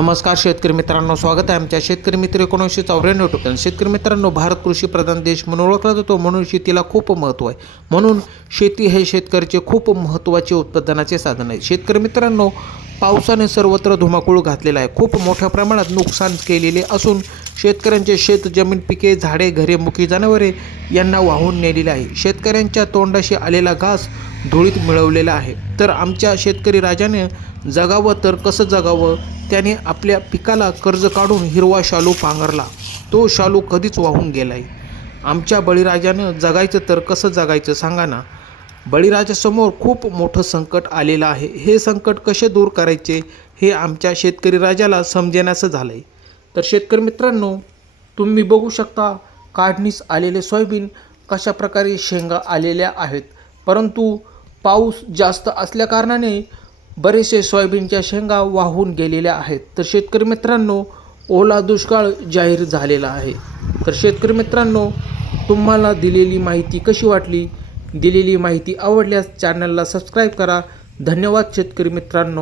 नमस्कार शेतकरी मित्रांनो स्वागत आहे आमच्या शेतकरी मित्र एकोणीसशे चौऱ्याण्णव टोकन शेतकरी मित्रांनो भारत कृषी प्रधान देश म्हणून ओळखला जातो म्हणून शेतीला खूप महत्त्व आहे. म्हणून शेती हे शेतकऱ्याचे खूप महत्त्वाचे उत्पादनाचे साधन आहे. शेतकरी मित्रांनो पावसाने सर्वत्र धुमाकूळ घातलेला आहे. खूप मोठ्या प्रमाणात नुकसान केलेले असून शेतकऱ्यांचे शेत जमीन पिके झाडे घरे मुखी जनावरे यांना वाहून नेलेले आहे. शेतकऱ्यांच्या तोंडाशी आलेला घास धुळीत मिळवलेला आहे. तर आमच्या शेतकरी राजाने जगावं तर कसं जगावं? त्याने आपल्या पिकाला कर्ज काढून हिरवा शालू पांघरला. तो शालू कधीच वाहून गेलाय. आमच्या बळीराजानं जगायचं तर कसं जगायचं सांगा ना? बळीराजासमोर खूप मोठं संकट आलेलं आहे. हे संकट कसे दूर करायचे? हे आमच्या शेतकरी राजाला समजेनासं झालं आहे तर शेतकरी मित्रांनो तुम्ही बघू शकता काढणीस आलेले सोयाबीन कशा प्रकारे शेंगा आलेल्या आहेत. परंतु पाऊस जास्त असल्याकारणाने बरेचसे सोयाबीनच्या शेंगा वाहून गेलेल्या आहेत. तर शेतकरी मित्रांनो ओला दुष्काळ जाहीर झालेला आहे. तर शेतकरी मित्रांनो तुम्हाला दिलेली माहिती कशी वाटली? दिलेली माहिती आवडल्यास चॅनलला सबस्क्राईब करा. धन्यवाद शेतकरी मित्रांनो.